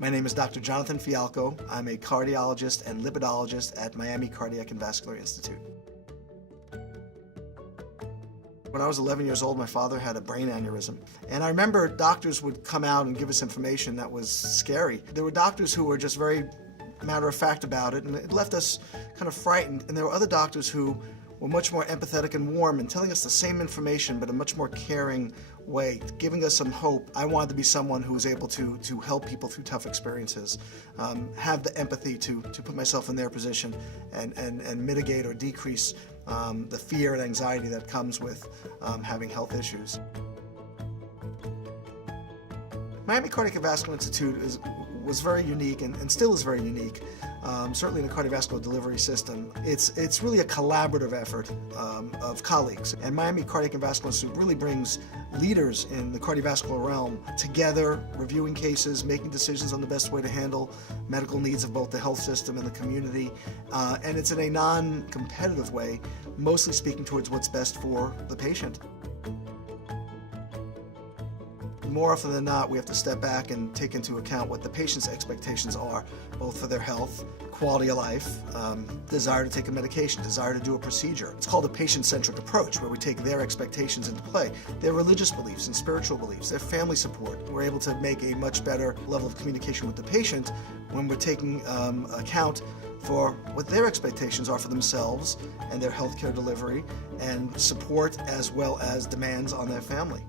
My name is Dr. Jonathan Fialkow. I'm a cardiologist and lipidologist at Miami Cardiac Vascular Institute. When I was 11 years old, my father had a brain aneurysm. And I remember doctors would come out and give us information that was scary. There were doctors who were just very matter-of-fact about it, and it left us kind of frightened. And there were other doctors who were much more empathetic and warm and telling us the same information, but a much more caring way, giving us some hope. I wanted to be someone who was able to help people through tough experiences, have the empathy to put myself in their position and mitigate or decrease the fear and anxiety that comes with having health issues. Miami Cardiac Vascular Institute was very unique and still is very unique, certainly in the cardiovascular delivery system. It's really a collaborative effort of colleagues, and Miami Cardiac Vascular Institute really brings leaders in the cardiovascular realm together, reviewing cases, making decisions on the best way to handle medical needs of both the health system and the community, and it's in a non-competitive way, mostly speaking towards what's best for the patient. More often than not, we have to step back and take into account what the patient's expectations are, both for their health, quality of life, desire to take a medication, desire to do a procedure. It's called a patient-centric approach, where we take their expectations into play, their religious beliefs and spiritual beliefs, their family support. We're able to make a much better level of communication with the patient when we're taking account for what their expectations are for themselves and their healthcare delivery and support, as well as demands on their family.